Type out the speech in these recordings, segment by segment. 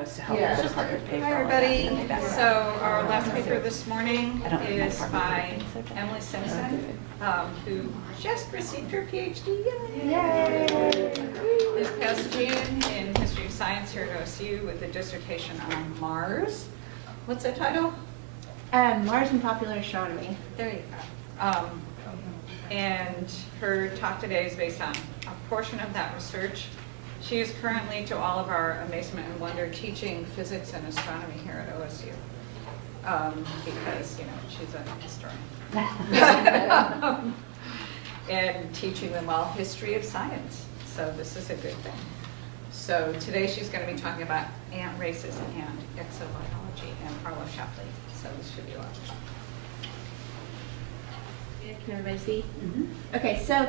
photos to help Yeah. us just like pay for Hi all of that in everybody. the background. So our last paper this morning I don't think my is partner by would think so. Emily Simpson, who just received her PhD. Yay! This past June in History of Science here at OSU with a dissertation on Mars. What's the title? Mars and Popular Astronomy. There you go. And her talk today is based on a portion of that research. She is currently, to all of our amazement and wonder, teaching physics and astronomy here at OSU. Because, you know, she's a historian. And teaching them all history of science. So this is a good thing. So today she's going to be talking about ant races and exobiology and Harlow Shapley. So this should be a lot of fun. Can everybody see? Mhm. Okay, so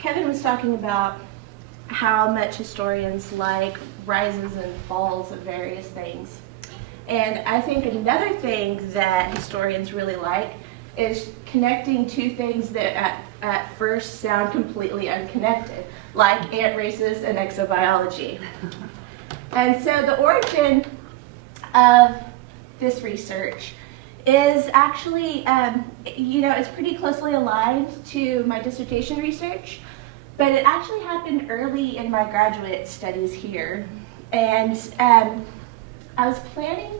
Kevin was talking about how much historians like rises and falls of various things. And I think another thing that historians really like is connecting two things that at first sound completely unconnected, like ant races and exobiology. And so the origin of this research is actually, it's pretty closely aligned to my dissertation research, but it actually happened early in my graduate studies here. And I was planning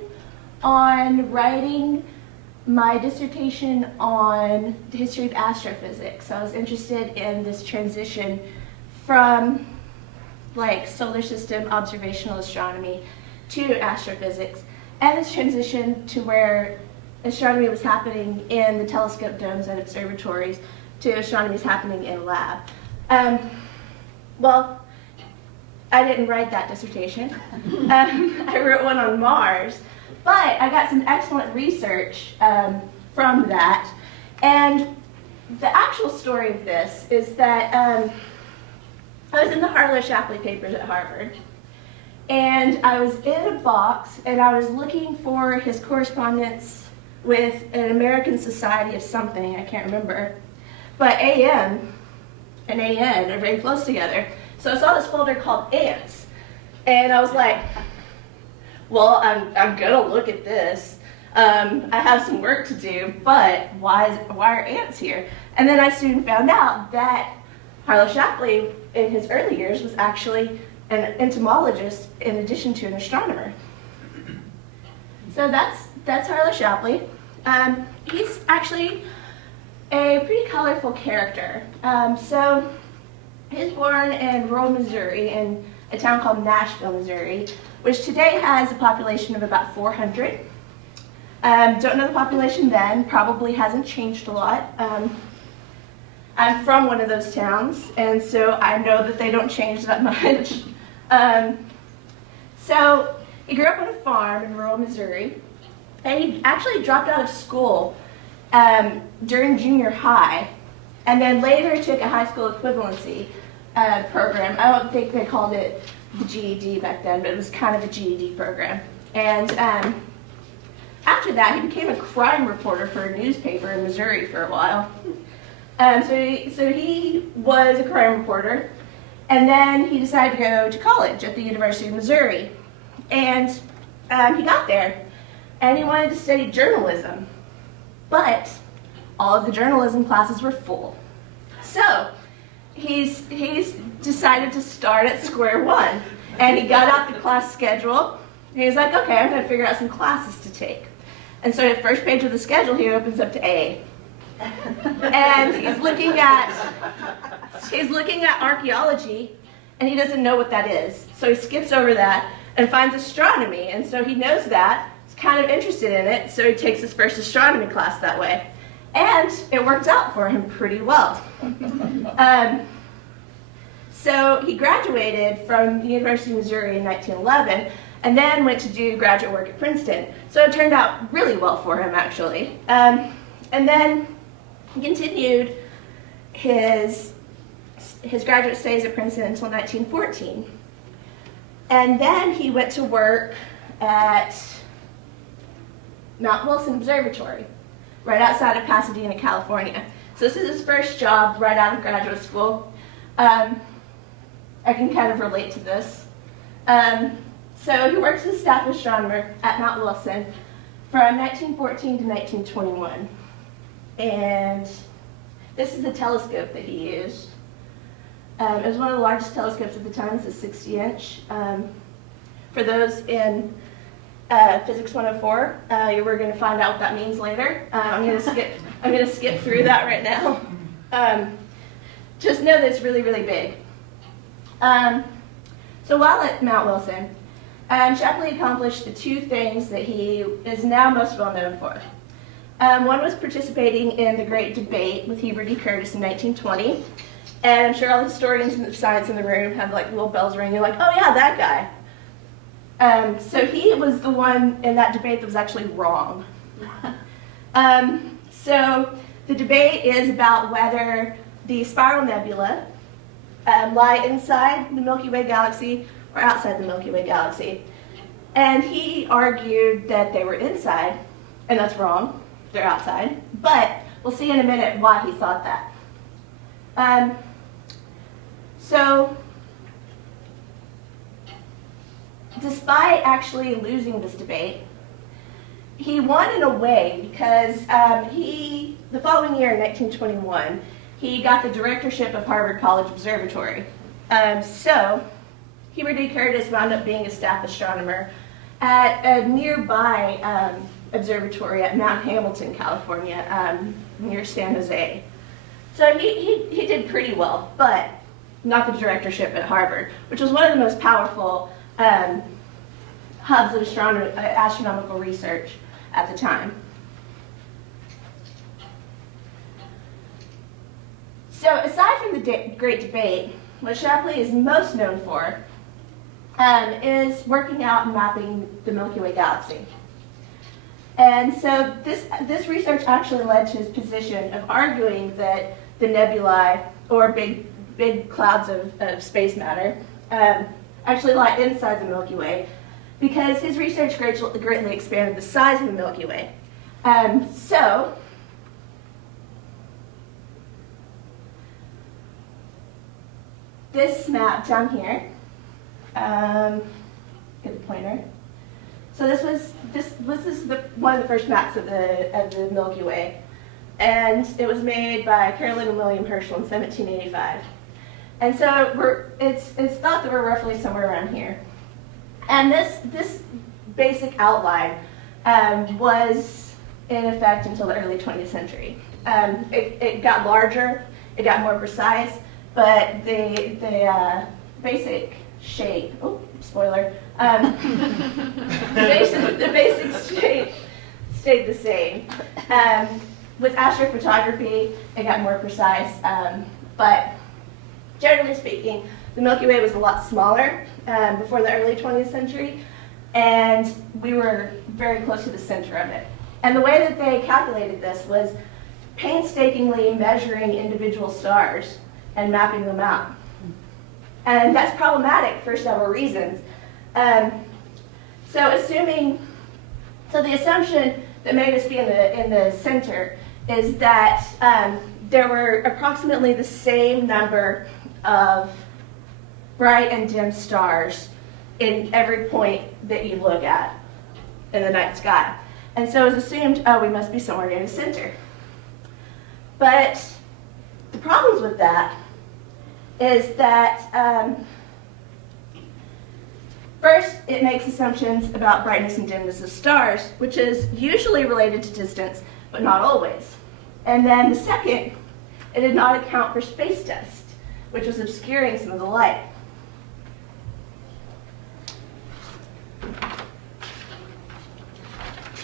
on writing my dissertation on the history of astrophysics. So I was interested in this transition from like solar system observational astronomy to astrophysics, and this transition to where astronomy was happening in the telescope domes at observatories to astronomy is happening in lab. Well, I didn't write that dissertation. I wrote one on Mars, but I got some excellent research from that. And the actual story of this is that I was in the Harlow Shapley papers at Harvard, and I was in a box, and I was looking for his correspondence with an American Society of something, I can't remember, but AM and AN are very close together. So I saw this folder called Ants, and I was like, well, I'm gonna look at this. I have some work to do, but why are ants here? And then I soon found out that Harlow Shapley, in his early years, was actually an entomologist in addition to an astronomer. So that's Harlow Shapley. He's actually a pretty colorful character. So he was born in rural Missouri in a town called Nashville, Missouri, which today has a population of about 400. Don't know the population then, probably hasn't changed a lot. I'm from one of those towns, and so I know that they don't change that much. So he grew up on a farm in rural Missouri, and he actually dropped out of school during junior high, and then later took a high school equivalency program. I don't think they called it the GED back then, but it was kind of a GED program. And after that, he became a crime reporter for a newspaper in Missouri for a while. So he was a crime reporter, and then he decided to go to college at the University of Missouri. And he got there, and he wanted to study journalism, but all of the journalism classes were full. So he's decided to start at square one, and he got out the class schedule, and he's like, okay, I'm going to figure out some classes to take. And so at the first page of the schedule, he opens up to A. And he's looking at archaeology, and he doesn't know what that is. So he skips over that and finds astronomy, and so he knows that. He's kind of interested in it, so he takes his first astronomy class that way. And it worked out for him pretty well. So he graduated from the University of Missouri in 1911, and then went to do graduate work at Princeton. So it turned out really well for him, actually. And then he continued his graduate stays at Princeton until 1914. And then he went to work at Mount Wilson Observatory, right outside of Pasadena, California. So this is his first job right out of graduate school. I can kind of relate to this. So he works as a staff astronomer at Mount Wilson from 1914 to 1921. And this is the telescope that he used. It was one of the largest telescopes at the time. It's a 60-inch. For those in Physics 104, we're going to find out what that means later. I'm going to skip through that right now. Just know that it's really, really big. So while at Mount Wilson, Shapley accomplished the two things that he is now most well known for. One was participating in the Great Debate with Heber D. Curtis in 1920. And I'm sure all the historians of science in the room have like little bells ringing, like, oh yeah, that guy. So he was the one in that debate that was actually wrong. So the debate is about whether the spiral nebula lie inside the Milky Way galaxy or outside the Milky Way galaxy. And he argued that they were inside, and that's wrong. They're outside. But we'll see in a minute why he thought that. So despite actually losing this debate, he won in a way because the following year in 1921, he got the directorship of Harvard College Observatory. So Heber D. Curtis wound up being a staff astronomer at a nearby observatory at Mount Hamilton, California, near San Jose. So he did pretty well, but not the directorship at Harvard, which was one of the most powerful hubs of astronomical research at the time. So aside from the Great Debate, what Shapley is most known for is working out and mapping the Milky Way galaxy. And so this research actually led to his position of arguing that the nebulae, or big clouds of space matter, actually lie inside the Milky Way, because his research greatly expanded the size of the Milky Way. So this map down here, get the pointer. So this is one of the first maps of the Milky Way, and it was made by Carolyn and William Herschel in 1785. And so it's thought that we're roughly somewhere around here. And this basic outline was in effect until the early 20th century. It got larger, it got more precise, but the basic shape, oh, spoiler, the basic shape stayed the same. With astrophotography, it got more precise, but generally speaking, the Milky Way was a lot smaller before the early 20th century, and we were very close to the center of it. And the way that they calculated this was painstakingly measuring individual stars and mapping them out. And that's problematic for several reasons. So the assumption that made us be in the center is that there were approximately the same number of bright and dim stars in every point that you look at in the night sky. And so it was assumed, oh, we must be somewhere near the center. But the problems with that is that first, it makes assumptions about brightness and dimness of stars, which is usually related to distance, but not always. And then the second, it did not account for space dust, which was obscuring some of the light.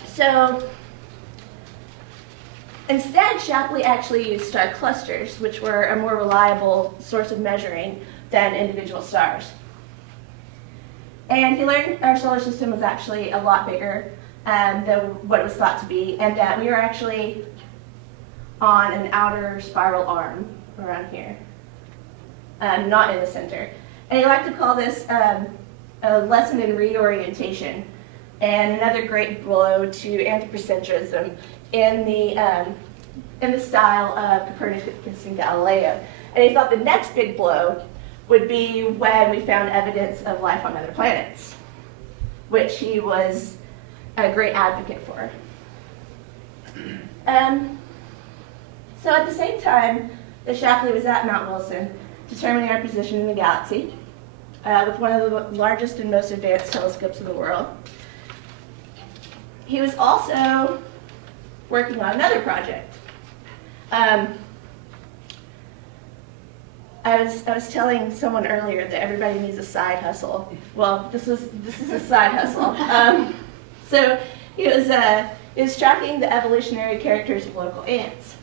So instead, Shapley actually used star clusters, which were a more reliable source of measuring than individual stars. And he learned our solar system was actually a lot bigger than what it was thought to be, and that we were actually on an outer spiral arm around here, not in the center. And he liked to call this a lesson in reorientation, and another great blow to anthropocentrism in the style of Copernicus and Galileo. And he thought the next big blow would be when we found evidence of life on other planets, which he was a great advocate for. So at the same time that Shapley was at Mount Wilson, determining our position in the galaxy, with one of the largest and most advanced telescopes in the world, he was also working on another project. I was telling someone earlier that everybody needs a side hustle. Well, this is a side hustle. So he was tracking the evolutionary characters of local ants.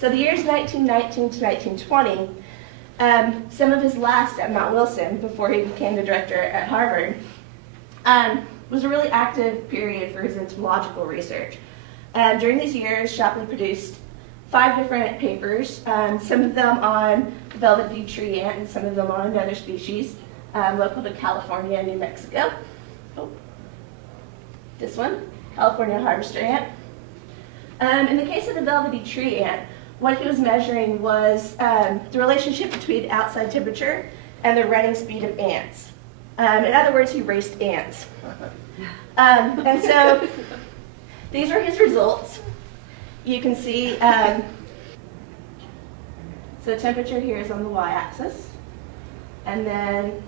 So the years 1919 to 1920, some of his last at Mount Wilson before he became the director at Harvard, was a really active period for his entomological research. During these years, Shapley produced 5 different papers, some of them on the velvet tree ant and some of them on another species local to California and New Mexico. Oh, this one, California harvester ant. In the case of the velvety tree ant, what he was measuring was the relationship between outside temperature and the running speed of ants. In other words, he raced ants. And so these are his results. You can see, so temperature here is on the y-axis, and then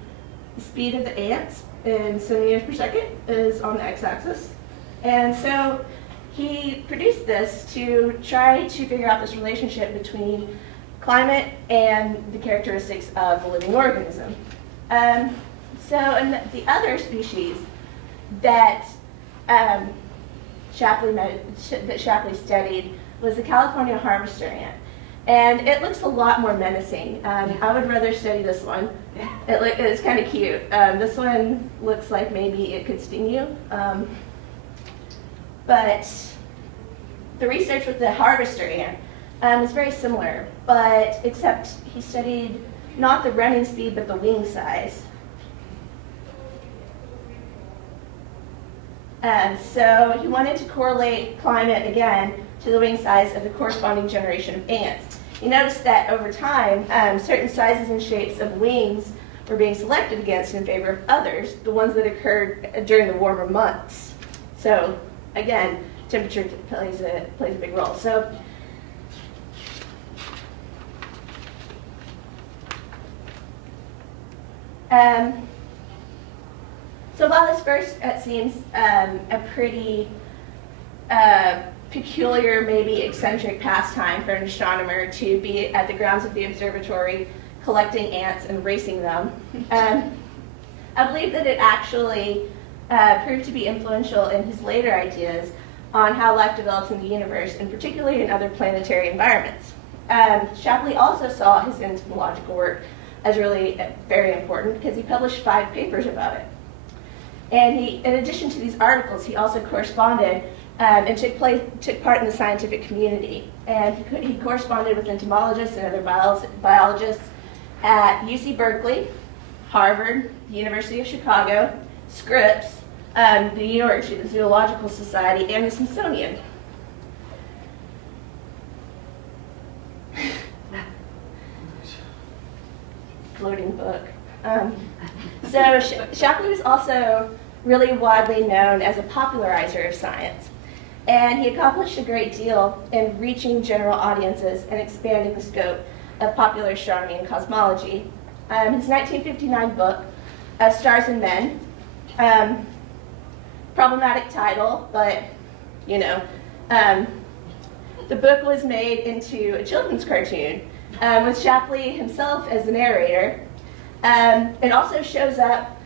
the speed of the ants in centimeters per second is on the x-axis. And so he produced this to try to figure out this relationship between climate and the characteristics of the living organism. And the other species that Shapley studied was the California harvester ant. And it looks a lot more menacing. I would rather study this one. It's kind of cute. This one looks like maybe it could sting you. But the research with the harvester ant is very similar, but except he studied not the running speed, but the wing size. So he wanted to correlate climate, again, to the wing size of the corresponding generation of ants. He noticed that over time, certain sizes and shapes of wings were being selected against in favor of others, the ones that occurred during the warmer months. So again, temperature plays a big role. So while this first seems a pretty peculiar, maybe eccentric pastime for an astronomer to be at the grounds of the observatory collecting ants and racing them, I believe that it actually proved to be influential in his later ideas on how life develops in the universe, and particularly in other planetary environments. Shapley also saw his entomological work as really very important because he published 5 papers about it. And he, in addition to these articles, he also corresponded and took part in the scientific community. And he corresponded with entomologists and other biologists at UC Berkeley, Harvard, the University of Chicago, Scripps, the New York Zoological Society, and the Smithsonian. Floating book. So Shapley was also really widely known as a popularizer of science, and he accomplished a great deal in reaching general audiences and expanding the scope of popular astronomy and cosmology. His 1959 book, Stars and Men, problematic title, but you know, the book was made into a children's cartoon with Shapley himself as the narrator. It also shows up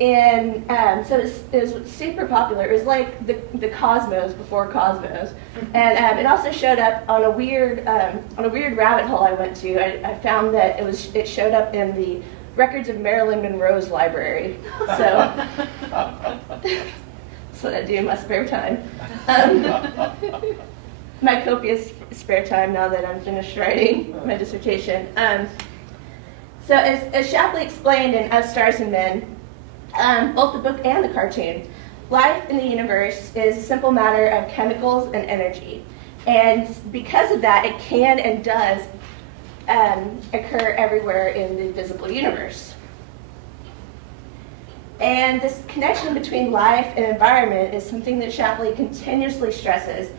in, so it was super popular. It was like the Cosmos before Cosmos, and it also showed up on a weird rabbit hole I went to. I found that it showed up in the records of Marilyn Monroe's library. So that's what I do in my spare time. My copious spare time now that I'm finished writing my dissertation. So as Shapley explained in As Stars and Men, both the book and the cartoon, life in the universe is a simple matter of chemicals and energy. And because of that, it can and does occur everywhere in the visible universe. And this connection between life and environment is something that Shapley continuously stresses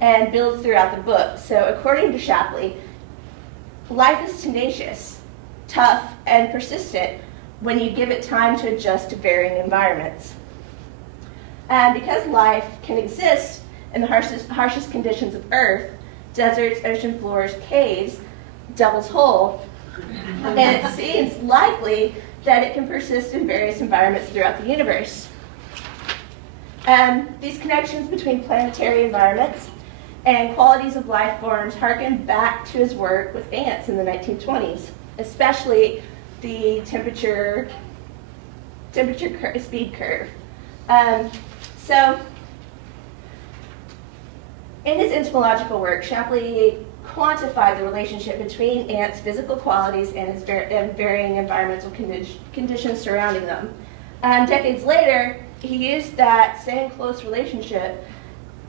and builds throughout the book. So according to Shapley, life is tenacious, tough, and persistent when you give it time to adjust to varying environments. And because life can exist in the harshest conditions of Earth, deserts, ocean floors, caves, Devil's Hole, and it seems likely that it can persist in various environments throughout the universe. These connections between planetary environments and qualities of life forms harken back to his work with ants in the 1920s, especially the temperature speed curve. So, in his entomological work, Shapley quantified the relationship between ants' physical qualities and varying environmental conditions surrounding them. Decades later, he used that same close relationship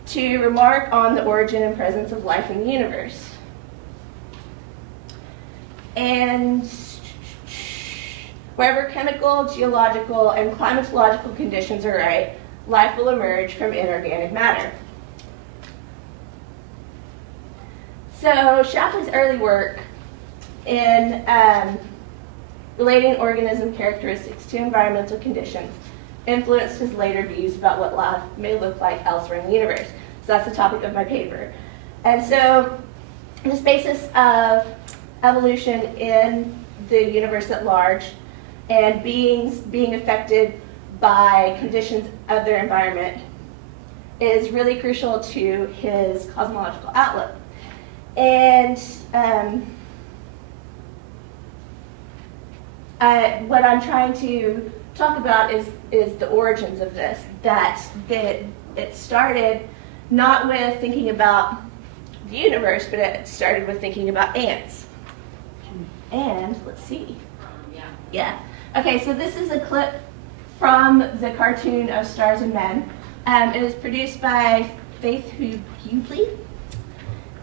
to remark on the origin and presence of life in the universe. And wherever chemical, geological, and climatological conditions are right, life will emerge from inorganic matter. So Shapley's early work in relating organism characteristics to environmental conditions influenced his later views about what life may look like elsewhere in the universe. So that's the topic of my paper. And so this basis of evolution in the universe at large and beings being affected by conditions of their environment is really crucial to his cosmological outlook. And what I'm trying to talk about is the origins of this, that it started not with thinking about the universe, but it started with thinking about ants. And let's see. Yeah. Okay, so this is a clip from the cartoon of Stars and Men. It was produced by Faith Hughley,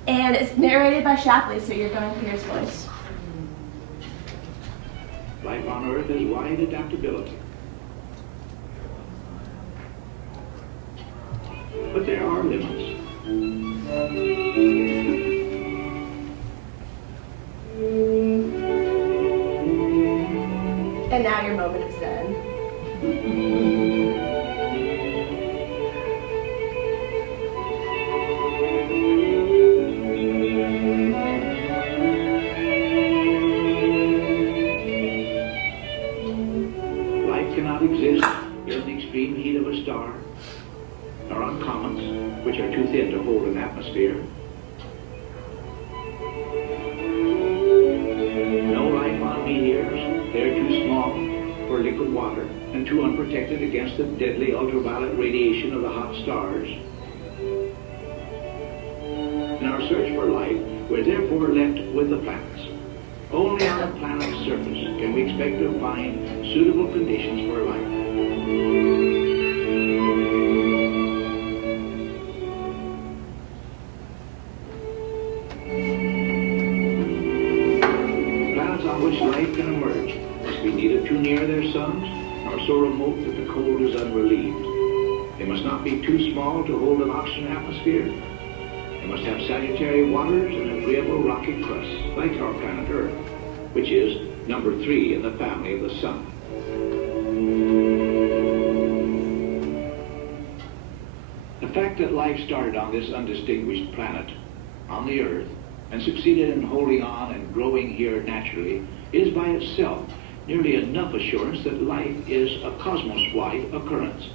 and it's narrated by Shapley, so you're going to hear his voice. Life on Earth has wide adaptability. But there are limits. And now your moment of zen. Life cannot exist in the extreme heat of a star, nor on comets, which are too thin to hold an atmosphere. No life on meteors, they're too small for liquid water and too unprotected against the deadly ultraviolet radiation of the hot stars. In our search for life, we're therefore left with the planets. Only on the planet's surface can we expect to find suitable conditions for life. Planets on which life can emerge must be neither too near their suns nor so remote that the cold is unrelieved. They must not be too small to hold an oxygen atmosphere. They must have salutary waters and agreeable rocky crusts, like our planet Earth, which is number 3 in the family of the Sun. The fact that life started on this undistinguished planet, on the Earth, and succeeded in holding on and growing here naturally is by itself nearly enough assurance that life is a cosmos-wide occurrence.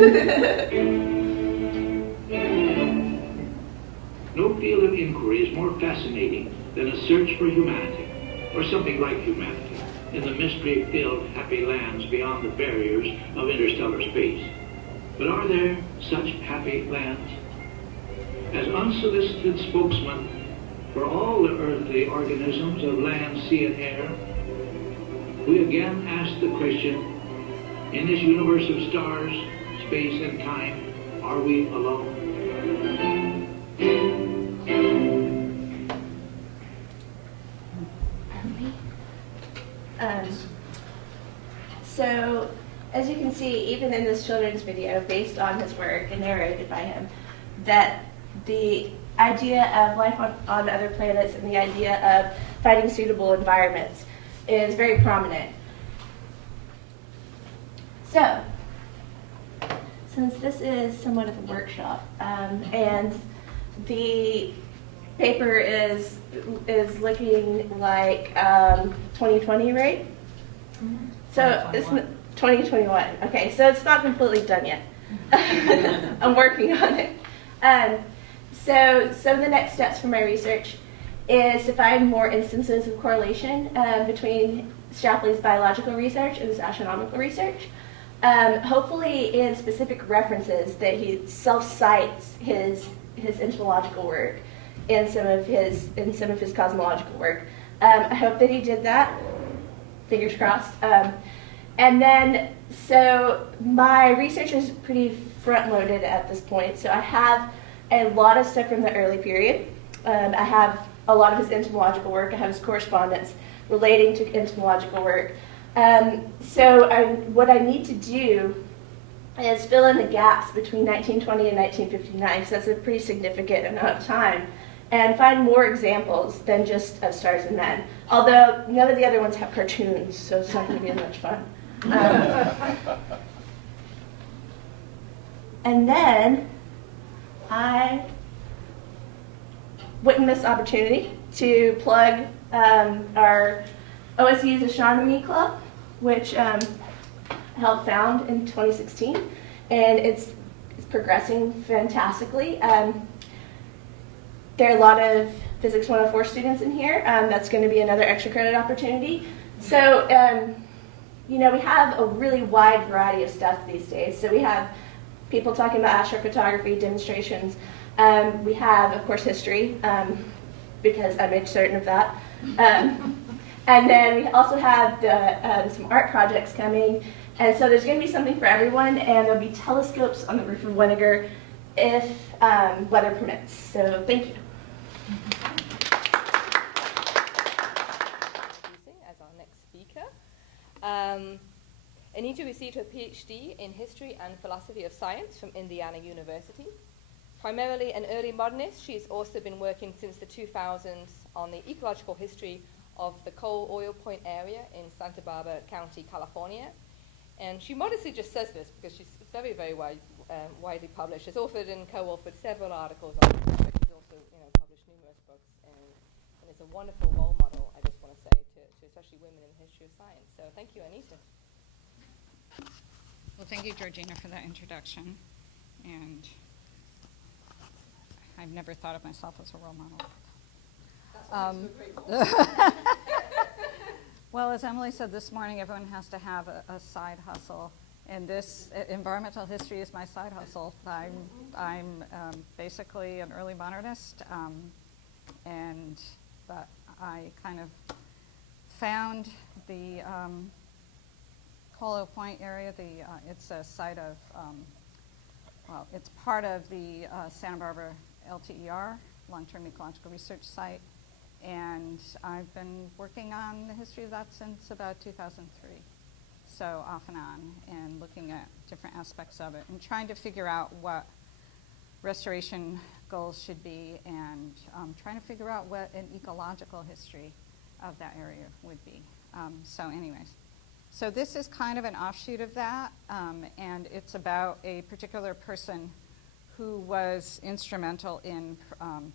No field of inquiry is more fascinating than a search for humanity, or something like humanity, in the mystery-filled happy lands beyond the barriers of interstellar space. But are there such happy lands? As unsolicited spokesman for all the earthly organisms of land, sea, and air, we again ask the question, in this universe of stars, space, and time, are we alone? So, as you can see, even in this children's video, based on his work and narrated by him, that the idea of life on other planets and the idea of finding suitable environments is very prominent. So, since this is somewhat of a workshop, and the paper is looking like 2020, right? So it's 2021. Okay, so it's not completely done yet. I'm working on it. So some of the next steps for my research is to find more instances of correlation between Shapley's biological research and his astronomical research. Hopefully in specific references that he self-cites his entomological work in some of his cosmological work. I hope that he did that. Fingers crossed. And then, so my research is pretty front-loaded at this point. So I have a lot of stuff from the early period. I have a lot of his entomological work. I have his correspondence relating to entomological work. What I need to do is fill in the gaps between 1920 and 1959, because that's a pretty significant amount of time, and find more examples than just of stars and men. Although none of the other ones have cartoons, so it's not going to be as much fun. And then I wouldn't miss the opportunity to plug our OSU's Astronomy Club, which I helped found in 2016, and it's progressing fantastically. There are a lot of Physics 104 students in here. That's going to be another extra credit opportunity. So, we have a really wide variety of stuff these days. So we have people talking about astrophotography demonstrations. We have, of course, history, because I made certain of that. And then we also have some art projects coming. And so there's going to be something for everyone, and there'll be telescopes on the roof of Winnegar if weather permits. So thank you. As our next speaker. Anita received her PhD in History and Philosophy of Science from Indiana University. Primarily an early modernist, she's also been working since the 2000s on the ecological history of the coal oil point area in Santa Barbara County, California. And she modestly just says this because she's very, very widely published. She's authored and co-authored several articles on this topic. She's also published numerous books and is a wonderful role model, I just want to say, to especially women in the history of science. So thank you, Anita. Well, thank you, Georgina, for that introduction. And I've never thought of myself as a role model. Well, as Emily said this morning, everyone has to have a side hustle. And this environmental history is my side hustle. I'm basically an early modernist, but I kind of found the Hollow Point area. It's a site of, it's part of the Santa Barbara LTER, Long-Term Ecological Research Site, and I've been working on the history of that since about 2003. So off and on, and looking at different aspects of it, and trying to figure out what restoration goals should be, and trying to figure out what an ecological history of that area would be. So this is kind of an offshoot of that, and it's about a particular person who was instrumental in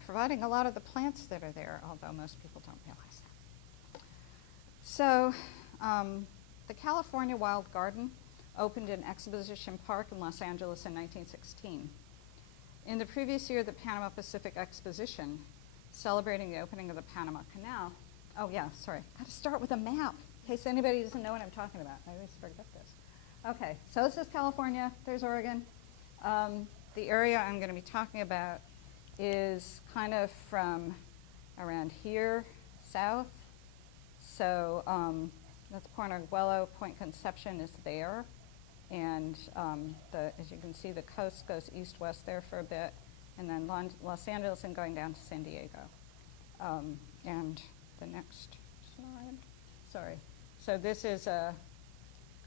providing a lot of the plants that are there, although most people don't realize that. So the California Wild Garden opened an exposition park in Los Angeles in 1916. In the previous year, the Panama Pacific Exposition, celebrating the opening of the Panama Canal. Oh yeah, sorry, got to start with a map in case anybody doesn't know what I'm talking about. I always forget this. Okay, so this is California, there's Oregon. The area I'm going to be talking about is kind of from around here, south. So that's Point Arguello, Point Conception is there. And as you can see, the coast goes east-west there for a bit, and then Los Angeles and going down to San Diego. And the next slide, sorry. So this is a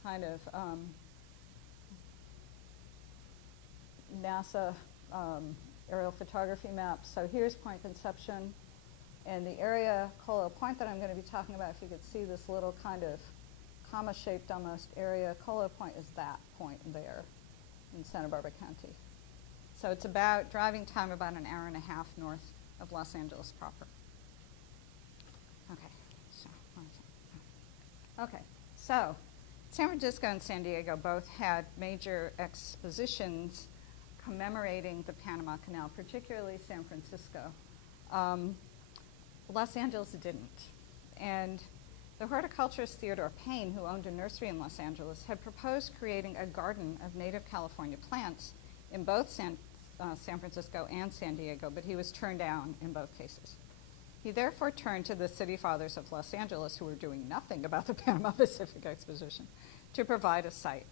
kind of NASA aerial photography map. So here's Point Conception, and the area, Colo Point, that I'm going to be talking about, if you could see this little kind of comma-shaped almost area, Colo Point is that point there in Santa Barbara County. So it's about, driving time about an hour and a half north of Los Angeles proper. Okay, so San Francisco and San Diego both had major expositions commemorating the Panama Canal, particularly San Francisco. Los Angeles didn't. And the horticulturist Theodore Payne, who owned a nursery in Los Angeles, had proposed creating a garden of native California plants in both San Francisco and San Diego, but he was turned down in both cases. He therefore turned to the city fathers of Los Angeles, who were doing nothing about the Panama Pacific Exposition, to provide a site.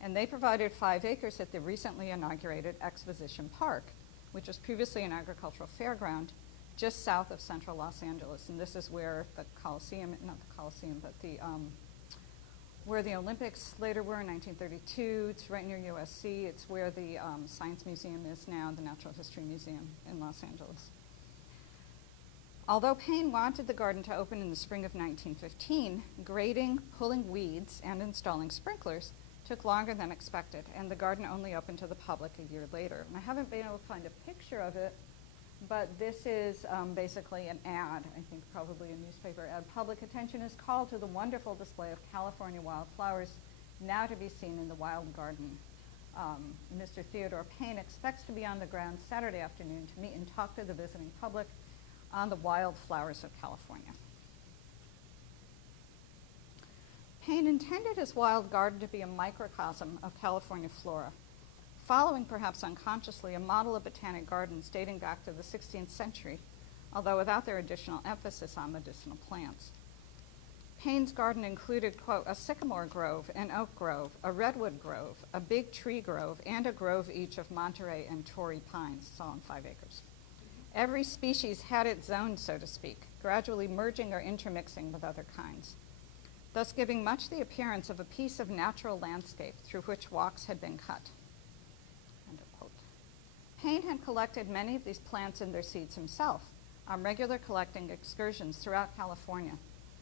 And they provided 5 acres at the recently inaugurated Exposition Park, which was previously an agricultural fairground just south of central Los Angeles. And this is where the Coliseum, not the Coliseum, but where the Olympics later were in 1932. It's right near USC. It's where the Science Museum is now, the Natural History Museum in Los Angeles. Although Payne wanted the garden to open in the spring of 1915, grading, pulling weeds, and installing sprinklers took longer than expected, and the garden only opened to the public a year later. And I haven't been able to find a picture of it, but this is basically an ad, I think probably a newspaper ad. Public attention is called to the wonderful display of California wildflowers now to be seen in the wild garden. Mr. Theodore Payne expects to be on the ground Saturday afternoon to meet and talk to the visiting public on the wildflowers of California. Payne intended his wild garden to be a microcosm of California flora, following perhaps unconsciously a model of botanic gardens dating back to the 16th century, although without their additional emphasis on medicinal plants. Payne's garden included, quote, a sycamore grove, an oak grove, a redwood grove, a big tree grove, and a grove each of Monterey and Torrey pines. It's all on 5 acres. Every species had its zone, so to speak, gradually merging or intermixing with other kinds, thus giving much the appearance of a piece of natural landscape through which walks had been cut. End of quote. Payne had collected many of these plants and their seeds himself on regular collecting excursions throughout California,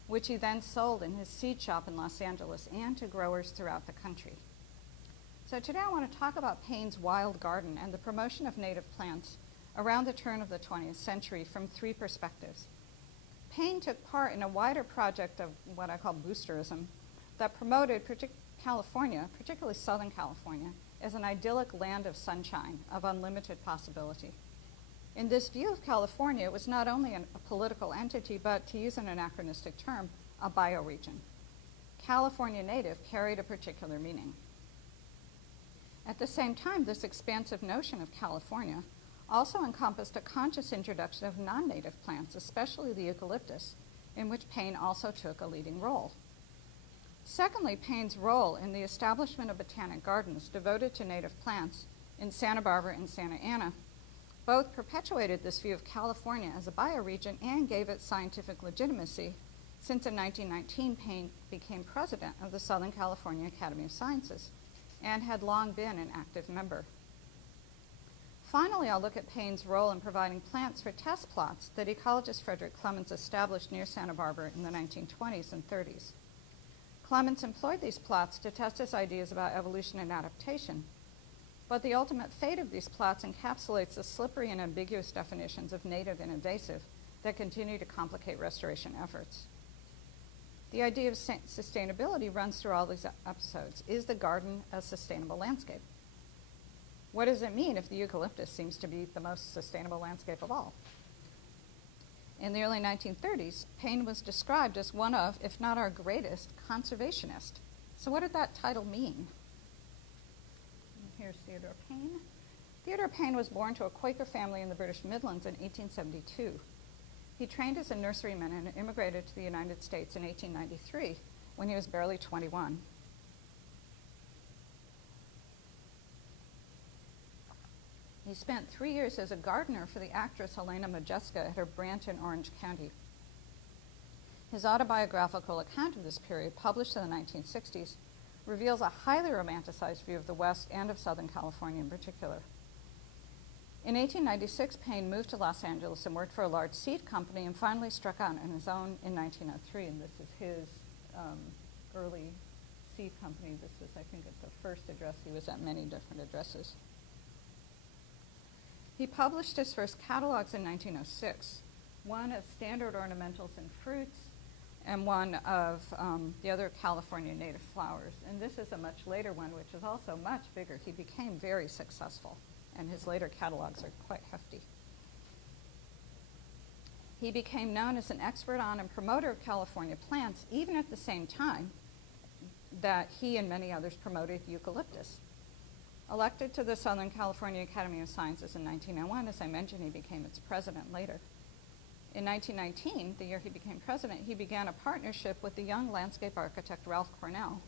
which he then sold in his seed shop in Los Angeles and to growers throughout the country. So today I want to talk about Payne's wild garden and the promotion of native plants around the turn of the 20th century from 3 perspectives. Payne took part in a wider project of what I call boosterism that promoted California, particularly Southern California, as an idyllic land of sunshine, of unlimited possibility. In this view of California, it was not only a political entity, but, to use an anachronistic term, a bioregion. California native carried a particular meaning. At the same time, this expansive notion of California also encompassed a conscious introduction of non-native plants, especially the eucalyptus, in which Payne also took a leading role. Secondly, Payne's role in the establishment of botanic gardens devoted to native plants in Santa Barbara and Santa Ana both perpetuated this view of California as a bioregion and gave it scientific legitimacy, since in 1919 Payne became president of the Southern California Academy of Sciences and had long been an active member. Finally, I'll look at Payne's role in providing plants for test plots that ecologist Frederick Clemens established near Santa Barbara in the 1920s and 30s. Clemens employed these plots to test his ideas about evolution and adaptation, but the ultimate fate of these plots encapsulates the slippery and ambiguous definitions of native and invasive that continue to complicate restoration efforts. The idea of sustainability runs through all these episodes. Is the garden a sustainable landscape? What does it mean if the eucalyptus seems to be the most sustainable landscape of all? In the early 1930s, Payne was described as one of, if not our greatest, conservationist. So what did that title mean? Here's Theodore Payne. Theodore Payne was born to a Quaker family in the British Midlands in 1872. He trained as a nurseryman and immigrated to the United States in 1893 when he was barely 21. He spent 3 years as a gardener for the actress Helena Modjeska at her branch in Orange County. His autobiographical account of this period, published in the 1960s, reveals a highly romanticized view of the West and of Southern California in particular. In 1896, Payne moved to Los Angeles and worked for a large seed company and finally struck out on his own in 1903. And this is his early seed company. This is, I think, at the first address. He was at many different addresses. He published his first catalogs in 1906, one of standard ornamentals and fruits, and one of the other California native flowers. And this is a much later one, which is also much bigger. He became very successful, and his later catalogs are quite hefty. He became known as an expert on and promoter of California plants, even at the same time that he and many others promoted eucalyptus. Elected to the Southern California Academy of Sciences in 1901, as I mentioned, he became its president later. In 1919, the year he became president, he began a partnership with the young landscape architect Ralph Cornell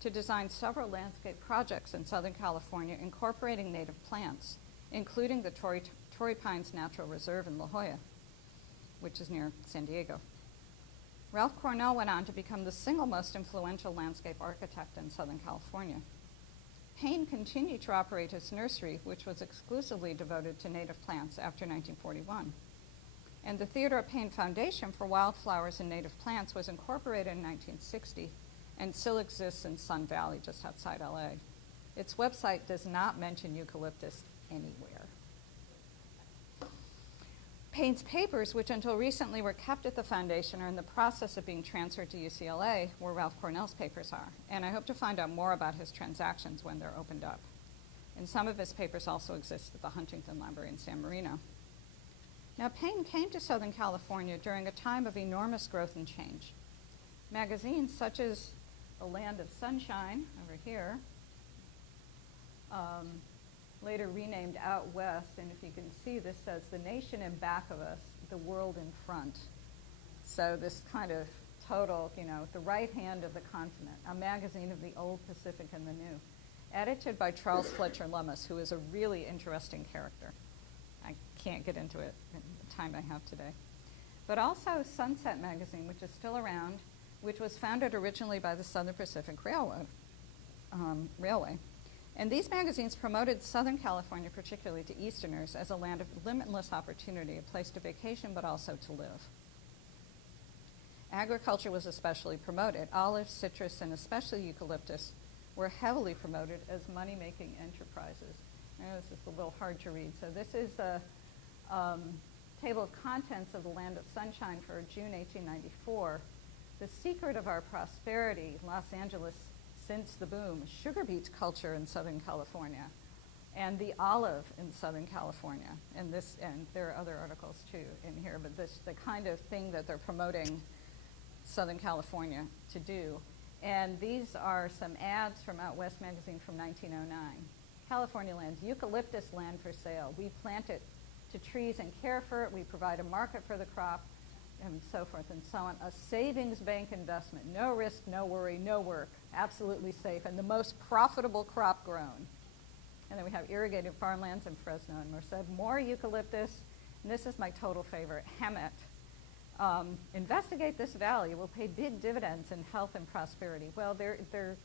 to design several landscape projects in Southern California incorporating native plants, including the Torrey Pines Natural Reserve in La Jolla, which is near San Diego. Ralph Cornell went on to become the single most influential landscape architect in Southern California. Payne continued to operate his nursery, which was exclusively devoted to native plants after 1941. And the Theodore Payne Foundation for Wildflowers and Native Plants was incorporated in 1960 and still exists in Sun Valley, just outside LA. Its website does not mention eucalyptus anywhere. Payne's papers, which until recently were kept at the foundation, are in the process of being transferred to UCLA, where Ralph Cornell's papers are. And I hope to find out more about his transactions when they're opened up. And some of his papers also exist at the Huntington Library in San Marino. Now, Payne came to Southern California during a time of enormous growth and change. Magazines such as The Land of Sunshine, over here, later renamed Out West, and if you can see, this says the nation in back of us, the world in front. So this kind of total, the right hand of the continent, a magazine of the old Pacific and the new, edited by Charles Fletcher Lummis, who is a really interesting character. I can't get into it in the time I have today. But also Sunset Magazine, which is still around, which was founded originally by the Southern Pacific Railway. And these magazines promoted Southern California, particularly to Easterners, as a land of limitless opportunity, a place to vacation, but also to live. Agriculture was especially promoted. Olives, citrus, and especially eucalyptus were heavily promoted as money-making enterprises. I know this is a little hard to read. So this is a table of contents of the Land of Sunshine for June 1894. The secret of our prosperity, Los Angeles since the boom, sugar beet culture in Southern California, and the olive in Southern California. And there are other articles too in here, but the kind of thing that they're promoting Southern California to do. And these are some ads from Out West magazine from 1909. California land, eucalyptus land for sale. We plant it to trees and care for it. We provide a market for the crop, and so forth and so on. A savings bank investment. No risk, no worry, no work. Absolutely safe, and the most profitable crop grown. And then we have irrigated farmlands in Fresno and Merced. More eucalyptus, and this is my total favorite, Hemet. Investigate this valley. It will pay big dividends in health and prosperity. Well, there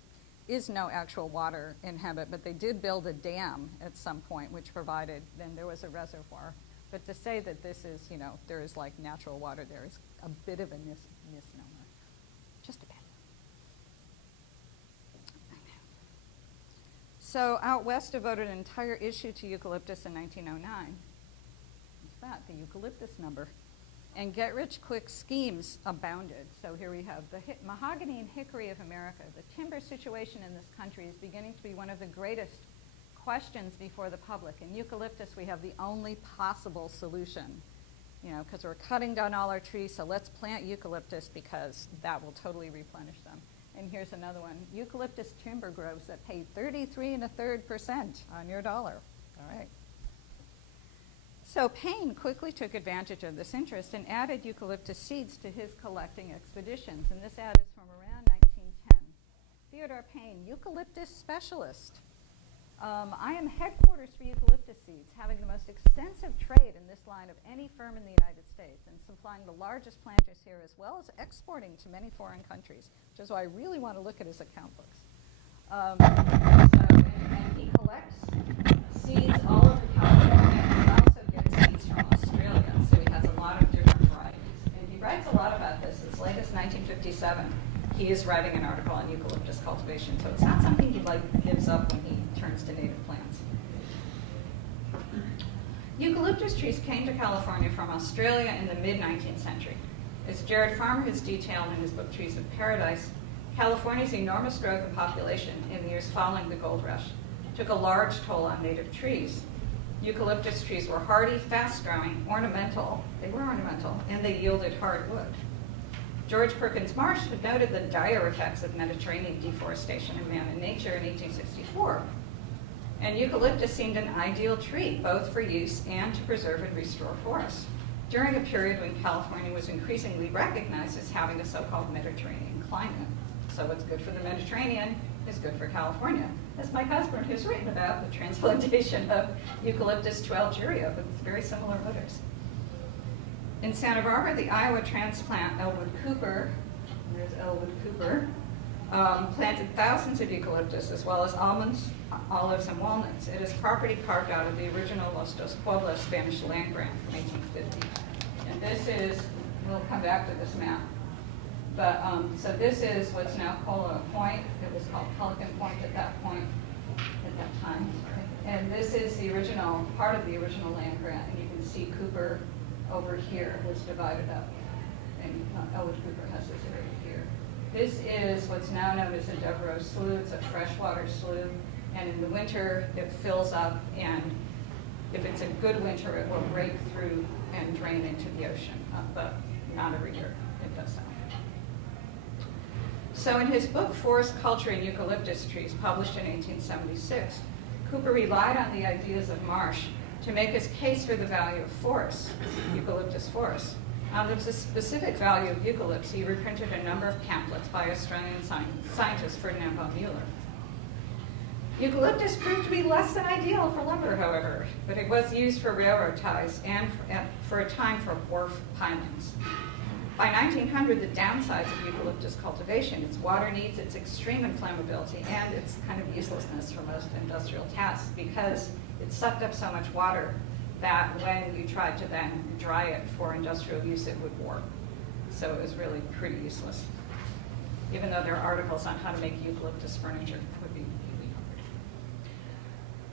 is no actual water in Hemet, but they did build a dam at some point, which provided, then there was a reservoir. But to say that this is, there is like natural water there is a bit of a misnomer. Just a bit. So Out West devoted an entire issue to eucalyptus in 1909. What's that? The eucalyptus number. And get-rich-quick schemes abounded. So here we have the mahogany and hickory of America. The timber situation in this country is beginning to be one of the greatest questions before the public. In eucalyptus, we have the only possible solution, because we're cutting down all our trees, so let's plant eucalyptus because that will totally replenish them. And here's another one. Eucalyptus timber groves that pay 33 1/3% on your dollar. All right. So Payne quickly took advantage of this interest and added eucalyptus seeds to his collecting expeditions. And this ad is from around 1910. Theodore Payne, eucalyptus specialist. I am headquarters for eucalyptus seeds, having the most extensive trade in this line of any firm in the United States, and supplying the largest planters here, as well as exporting to many foreign countries, which is why I really want to look at his account books. And he collects seeds all over California, and he also gets seeds from Australia, so he has a lot of different varieties. And he writes a lot about this. As late as 1957, he is writing an article on eucalyptus cultivation, so it's not something he gives up when he turns to native plants. Eucalyptus trees came to California from Australia in the mid-19th century. As Jared Farmer has detailed in his book Trees of Paradise, California's enormous growth in population in the years following the gold rush took a large toll on native trees. Eucalyptus trees were hardy, fast-growing, ornamental, and they yielded hard wood. George Perkins Marsh had noted the dire effects of Mediterranean deforestation in man and nature in 1864. And eucalyptus seemed an ideal tree, both for use and to preserve and restore forests, during a period when California was increasingly recognized as having a so-called Mediterranean climate. So what's good for the Mediterranean is good for California, as my husband has written about the transplantation of eucalyptus to Algeria with very similar odors. In Santa Barbara, the Iowa transplant Elwood Cooper, there's Elwood Cooper, planted thousands of eucalyptus as well as almonds, olives, and walnuts. It is property carved out of the original Los Dos Pueblos Spanish land grant from 1850. And this is, we'll come back to this map, but so this is what's now Cola Point. It was called Pelican Point at that point, at that time. And this is the original, part of the original land grant, and you can see Cooper over here was divided up, and Elwood Cooper has this area here. This is what's now known as the Devereaux Slough. It's a freshwater slough, and in the winter it fills up, and if it's a good winter it will break through and drain into the ocean, but not every year it does that. So in his book Forest Culture and Eucalyptus Trees, published in 1876, Cooper relied on the ideas of Marsh to make his case for the value of forests, eucalyptus forests. On the specific value of eucalypts, he reprinted a number of pamphlets by Australian scientist Ferdinand von Mueller. Eucalyptus proved to be less than ideal for lumber, however, but it was used for railroad ties and for a time for wharf pilings. By 1900, the downsides of eucalyptus cultivation, its water needs, its extreme inflammability, and its kind of uselessness for most industrial tasks, because it sucked up so much water that when you tried to then dry it for industrial use, it would warp. So it was really pretty useless. Even though there are articles on how to make eucalyptus furniture, it would be really hard.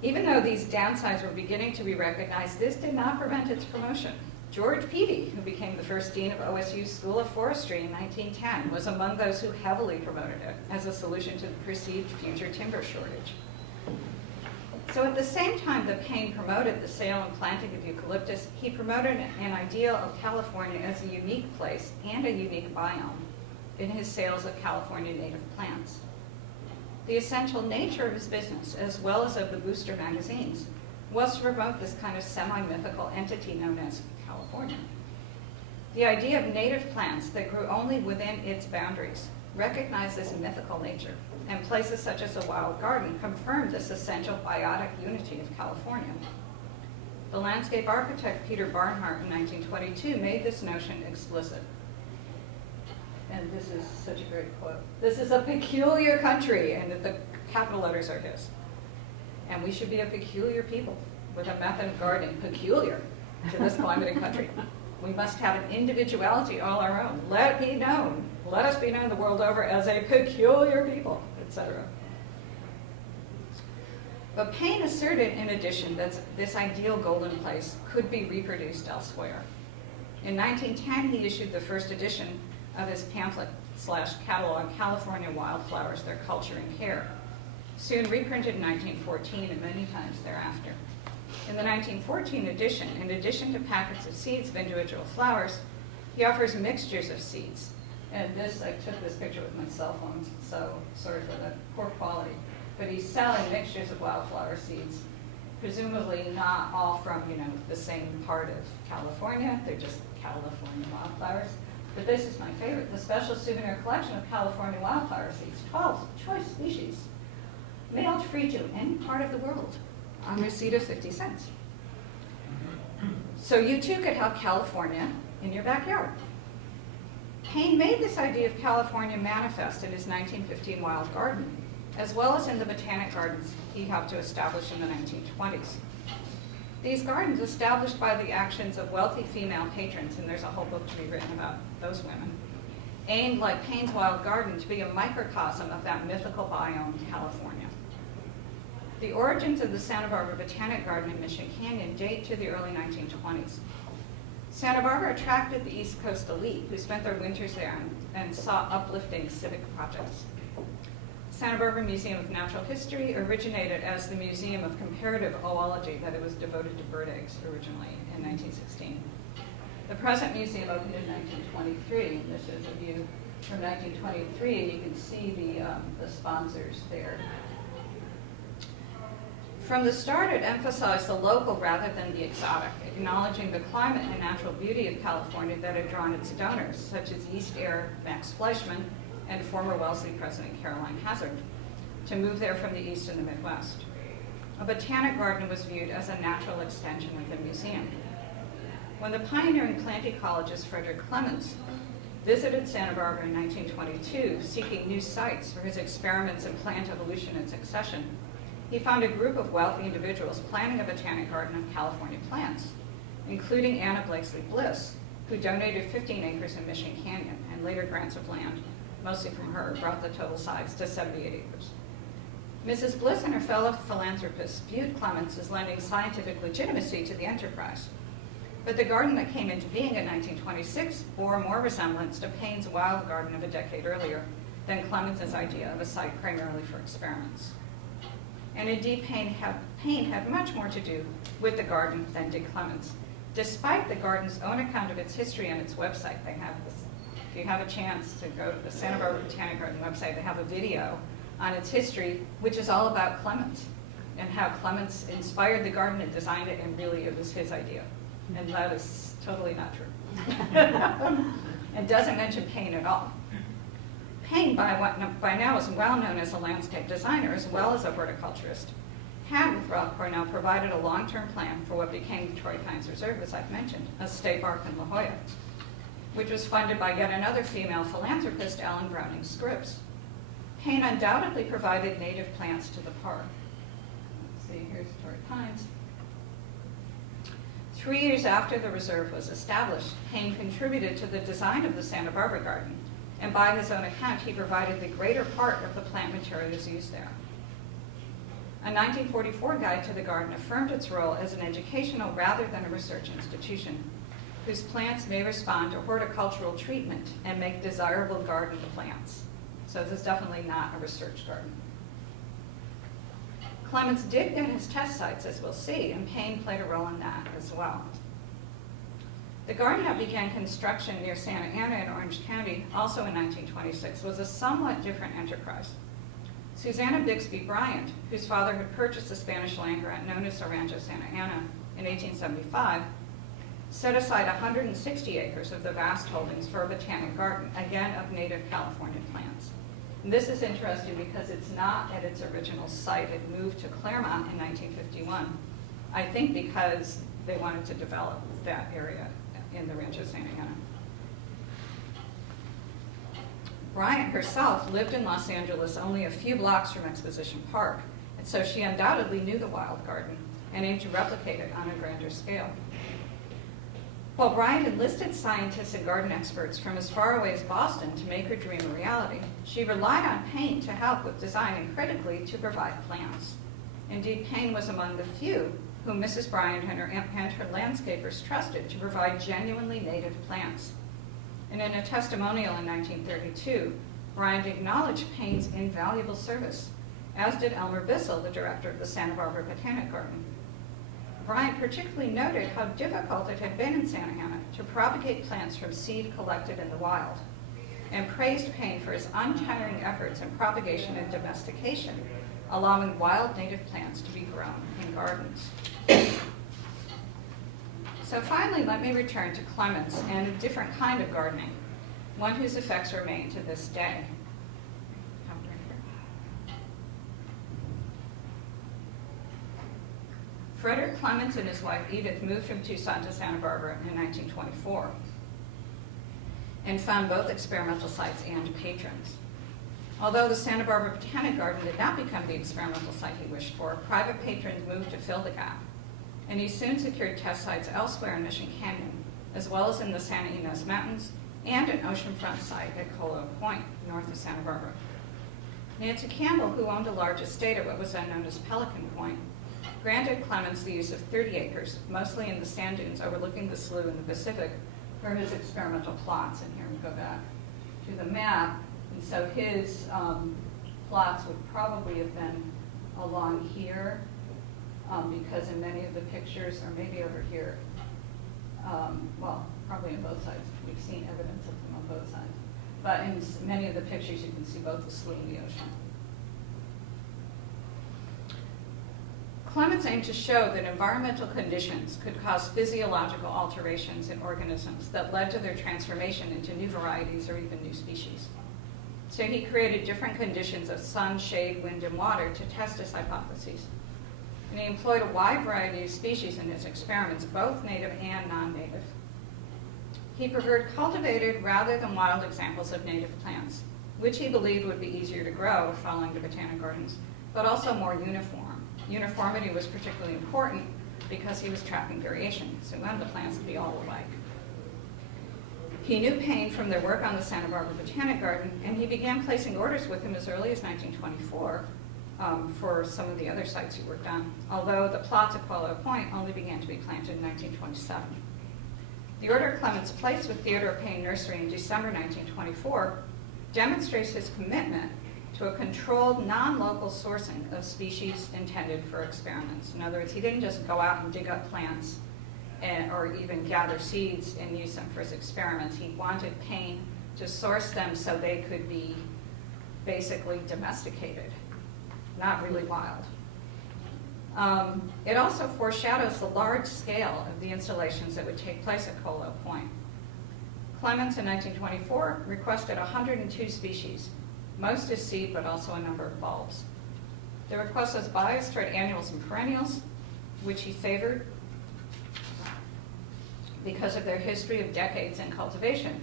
Even though these downsides were beginning to be recognized, this did not prevent its promotion. George Peavy, who became the first dean of OSU's School of Forestry in 1910, was among those who heavily promoted it as a solution to the perceived future timber shortage. So at the same time that Payne promoted the sale and planting of eucalyptus, he promoted an ideal of California as a unique place and a unique biome in his sales of California native plants. The essential nature of his business, as well as of the booster magazines, was to promote this kind of semi-mythical entity known as California. The idea of native plants that grew only within its boundaries recognized this mythical nature, and places such as a wild garden confirmed this essential biotic unity of California. The landscape architect Peter Barnhart in 1922 made this notion explicit. And this is such a great quote. "This is a peculiar country," and the capital letters are his. "And we should be a peculiar people with a method of gardening peculiar to this climate and country. We must have an individuality all our own. Let us be known the world over as a peculiar people," etc. But Payne asserted, in addition, that this ideal golden place could be reproduced elsewhere. In 1910, he issued the first edition of his pamphlet/catalog, California Wildflowers, Their Culture and Care, soon reprinted in 1914 and many times thereafter. In the 1914 edition, in addition to packets of seeds of individual flowers, he offers mixtures of seeds. And this, I took this picture with my cell phone, so sorry for the poor quality. But he's selling mixtures of wildflower seeds, presumably not all from, the same part of California. They're just California wildflowers. But this is my favorite, the special souvenir collection of California wildflower seeds, 12 choice species, mailed free to any part of the world on receipt of 50 cents. So you too could have California in your backyard. Payne made this idea of California manifest in his 1915 Wild Garden, as well as in the botanic gardens he helped to establish in the 1920s. These gardens, established by the actions of wealthy female patrons, and there's a whole book to be written about those women, aimed, like Payne's Wild Garden, to be a microcosm of that mythical biome, California. The origins of the Santa Barbara Botanic Garden in Mission Canyon date to the early 1920s. Santa Barbara attracted the East Coast elite who spent their winters there and saw uplifting civic projects. Santa Barbara Museum of Natural History originated as the Museum of Comparative Oology, that it was devoted to bird eggs originally in 1916. The present museum opened in 1923, and this is a view from 1923, and you can see the sponsors there. From the start, it emphasized the local rather than the exotic, acknowledging the climate and natural beauty of California that had drawn its donors, such as East Air Max Fleischmann and former Wellesley President Caroline Hazard, to move there from the East and the Midwest. A botanic garden was viewed as a natural extension of the museum. When the pioneering plant ecologist Frederick Clements visited Santa Barbara in 1922, seeking new sites for his experiments in plant evolution and succession, he found a group of wealthy individuals planning a botanic garden of California plants, including Anna Blakesley Bliss, who donated 15 acres in Mission Canyon, and later grants of land, mostly from her, brought the total size to 78 acres. Mrs. Bliss and her fellow philanthropists viewed Clements as lending scientific legitimacy to the enterprise. But the garden that came into being in 1926 bore more resemblance to Payne's wild garden of a decade earlier than Clements' idea of a site primarily for experiments. And indeed, Payne had much more to do with the garden than did Clements. Despite the garden's own account of its history on its website, they have this. If you have a chance to go to the Santa Barbara Botanic Garden website, they have a video on its history, which is all about Clements and how Clements inspired the garden and designed it, and really it was his idea. And that is totally not true. And doesn't mention Payne at all. Payne, by now, is well known as a landscape designer as well as a horticulturist. Had, with Ralph Cornell, provided a long-term plan for what became the Torrey Pines Reserve, as I've mentioned, a state park in La Jolla, which was funded by yet another female philanthropist, Ellen Browning Scripps. Payne undoubtedly provided native plants to the park. Let's see, here's Torrey Pines. 3 years after the reserve was established, Payne contributed to the design of the Santa Barbara Garden, and by his own account, he provided the greater part of the plant materials used there. A 1944 guide to the garden affirmed its role as an educational rather than a research institution, whose plants may respond to horticultural treatment and make desirable garden plants. So this is definitely not a research garden. Clements did get his test sites, as we'll see, and Payne played a role in that as well. The garden that began construction near Santa Ana in Orange County, also in 1926, was a somewhat different enterprise. Susanna Bixby Bryant, whose father had purchased the Spanish land grant known as the Rancho Santa Ana in 1875, set aside 160 acres of the vast holdings for a botanic garden, again of native California plants. And this is interesting because it's not at its original site. It moved to Claremont in 1951, I think because they wanted to develop that area in the Rancho Santa Ana. Bryant herself lived in Los Angeles only a few blocks from Exposition Park, and so she undoubtedly knew the wild garden and aimed to replicate it on a grander scale. While Bryant enlisted scientists and garden experts from as far away as Boston to make her dream a reality, she relied on Payne to help with design and critically to provide plants. Indeed, Payne was among the few whom Mrs. Bryant and her landscapers trusted to provide genuinely native plants. And in a testimonial in 1932, Bryant acknowledged Payne's invaluable service, as did Elmer Bissell, the director of the Santa Barbara Botanic Garden. Bryant particularly noted how difficult it had been in Santa Ana to propagate plants from seed collected in the wild, and praised Payne for his untiring efforts in propagation and domestication, allowing wild native plants to be grown in gardens. So finally, let me return to Clements and a different kind of gardening, one whose effects remain to this day. Frederick Clements and his wife Edith moved from Tucson to Santa Barbara in 1924 and found both experimental sites and patrons. Although the Santa Barbara Botanic Garden did not become the experimental site he wished for, private patrons moved to fill the gap, and he soon secured test sites elsewhere in Mission Canyon, as well as in the Santa Ynez Mountains and an oceanfront site at Colo Point, north of Santa Barbara. Nancy Campbell, who owned a large estate at what was then known as Pelican Point, granted Clements the use of 30 acres, mostly in the sand dunes overlooking the slough in the Pacific, for his experimental plots. And here we go back to the map. And so his plots would probably have been along here, because in many of the pictures, or maybe over here, well, probably on both sides. We've seen evidence of them on both sides. But in many of the pictures, you can see both the slough and the ocean. Clements aimed to show that environmental conditions could cause physiological alterations in organisms that led to their transformation into new varieties or even new species. So he created different conditions of sun, shade, wind, and water to test his hypotheses. And he employed a wide variety of species in his experiments, both native and non-native. He preferred cultivated rather than wild examples of native plants, which he believed would be easier to grow following the botanic gardens, but also more uniform. Uniformity was particularly important because he was tracking variation, so he wanted the plants to be all alike. He knew Payne from their work on the Santa Barbara Botanic Garden, and he began placing orders with him as early as 1924 for some of the other sites he worked on, although the plots at Colo Point only began to be planted in 1927. The order Clements placed with Theodore Payne Nursery in December 1924 demonstrates his commitment to a controlled, non-local sourcing of species intended for experiments. In other words, he didn't just go out and dig up plants or even gather seeds and use them for his experiments. He wanted Payne to source them so they could be basically domesticated, not really wild. It also foreshadows the large scale of the installations that would take place at Colo Point. Clements in 1924 requested 102 species, most as seed, but also a number of bulbs. The request was biased toward annuals and perennials, which he favored because of their history of decades in cultivation,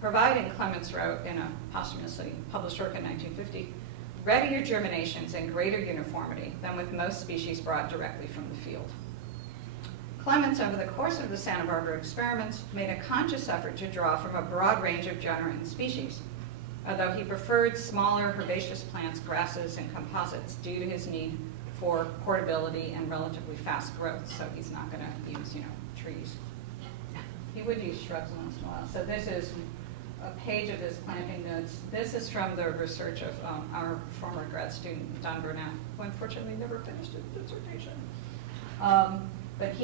providing, Clements wrote in a posthumously published work in 1950, readier germinations and greater uniformity than with most species brought directly from the field. Clements, over the course of the Santa Barbara experiments, made a conscious effort to draw from a broad range of genera and species, although he preferred smaller herbaceous plants, grasses, and composites due to his need for portability and relatively fast growth, so he's not going to use, trees. He would use shrubs once in a while. So this is a page of his planting notes. This is from the research of our former grad student, Don Burnett, who unfortunately never finished his dissertation. But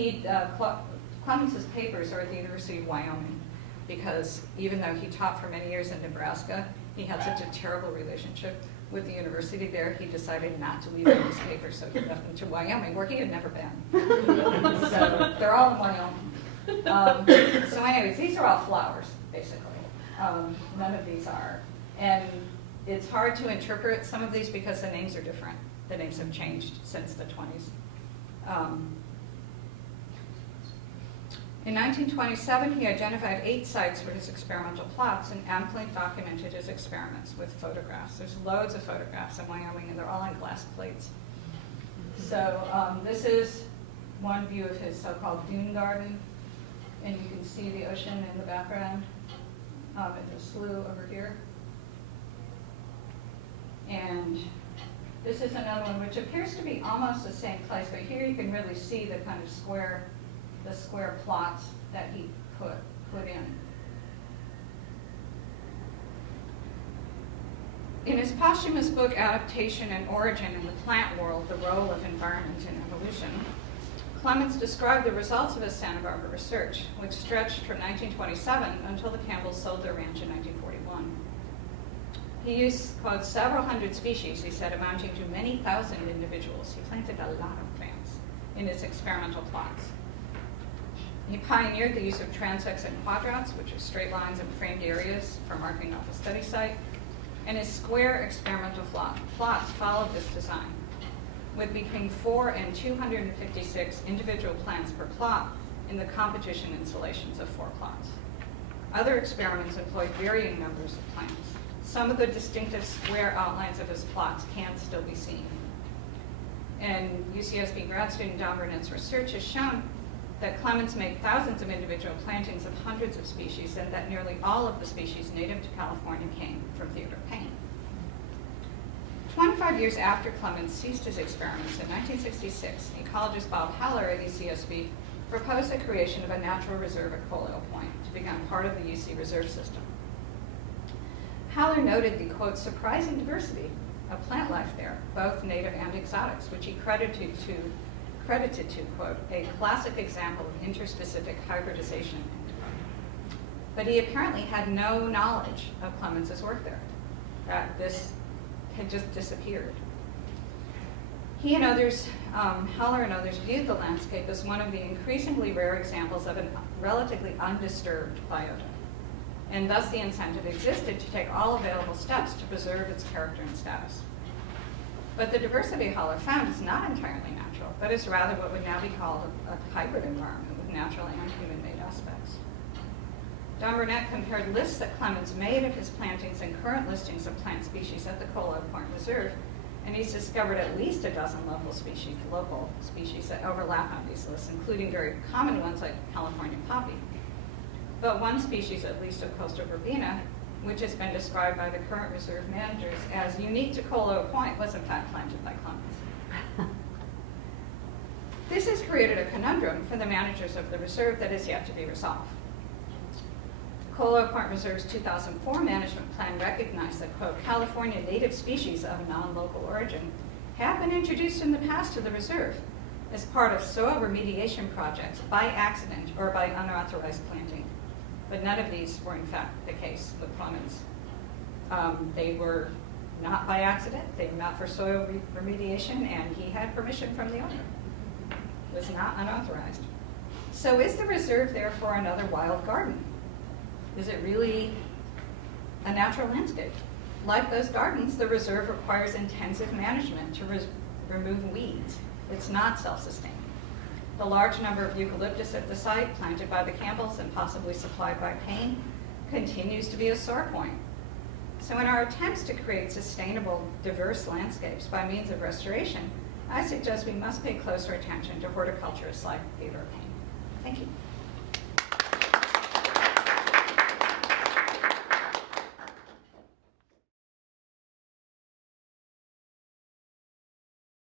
Clements' papers are at the University of Wyoming, because even though he taught for many years in Nebraska, he had such a terrible relationship with the university there, he decided not to leave his papers, so he left them to Wyoming, where he had never been. So they're all in Wyoming. So anyways, these are all flowers, basically. None of these are. And it's hard to interpret some of these because the names are different. The names have changed since the 20s. In 1927, he identified 8 sites for his experimental plots and amply documented his experiments with photographs. There's loads of photographs in Wyoming, and they're all on glass plates. So this is one view of his so-called dune garden, and you can see the ocean in the background, and the slough over here. And This is another one which appears to be almost the same place, but here you can really see the kind of square plots that he put in. In his posthumous book, Adaptation and Origin in the Plant World, The Role of Environment in Evolution, Clements described the results of his Santa Barbara research, which stretched from 1927 until the Campbells sold their ranch in 1941. He used, quote, several hundred species, he said, amounting to many thousand individuals. He planted a lot of plants in his experimental plots. He pioneered the use of transects and quadrats, which are straight lines and framed areas for marking off a study site, and his square experimental plots followed this design, with between 4 and 256 individual plants per plot in the competition installations of 4 plots. Other experiments employed varying numbers of plants. Some of the distinctive square outlines of his plots can still be seen. And UCSB grad student Don Burnett's research has shown that Clements made thousands of individual plantings of hundreds of species, and that nearly all of the species native to California came from Theodore Payne. 25 years after Clements ceased his experiments in 1966, ecologist Bob Haller at UCSB proposed the creation of a natural reserve at Coleo Point to become part of the UC reserve system. Haller noted the, quote, surprising diversity of plant life there, both native and exotics, which he credited to, quote, a classic example of interspecific hybridization. But he apparently had no knowledge of Clements' work there, that this had just disappeared. He and others, Haller and others, viewed the landscape as one of the increasingly rare examples of a relatively undisturbed biota, and thus the incentive existed to take all available steps to preserve its character and status. But the diversity Haller found is not entirely natural, but is rather what would now be called a hybrid environment with natural and human-made aspects. Don Burnett compared lists that Clements made of his plantings and current listings of plant species at the Coleo Point Reserve, and he's discovered at least a dozen local species that overlap on these lists, including very common ones like California poppy. But one species, at least of Costa verbena, which has been described by the current reserve managers as unique to Coleo Point, was in fact planted by Clements. This has created a conundrum for the managers of the reserve that is yet to be resolved. Coleo Point Reserve's 2004 management plan recognized that, quote, California native species of non-local origin have been introduced in the past to the reserve as part of soil remediation projects by accident or by unauthorized planting. But none of these were in fact the case with Clements. They were not by accident, they were not for soil remediation, and he had permission from the owner. It was not unauthorized. So is the reserve therefore another wild garden? Is it really a natural landscape? Like those gardens, the reserve requires intensive management to remove weeds. It's not self-sustaining. The large number of eucalyptus at the site, planted by the Campbells and possibly supplied by Payne, continues to be a sore point. So in our attempts to create sustainable, diverse landscapes by means of restoration, I suggest we must pay closer attention to horticulturists like Theodore Payne. Thank you.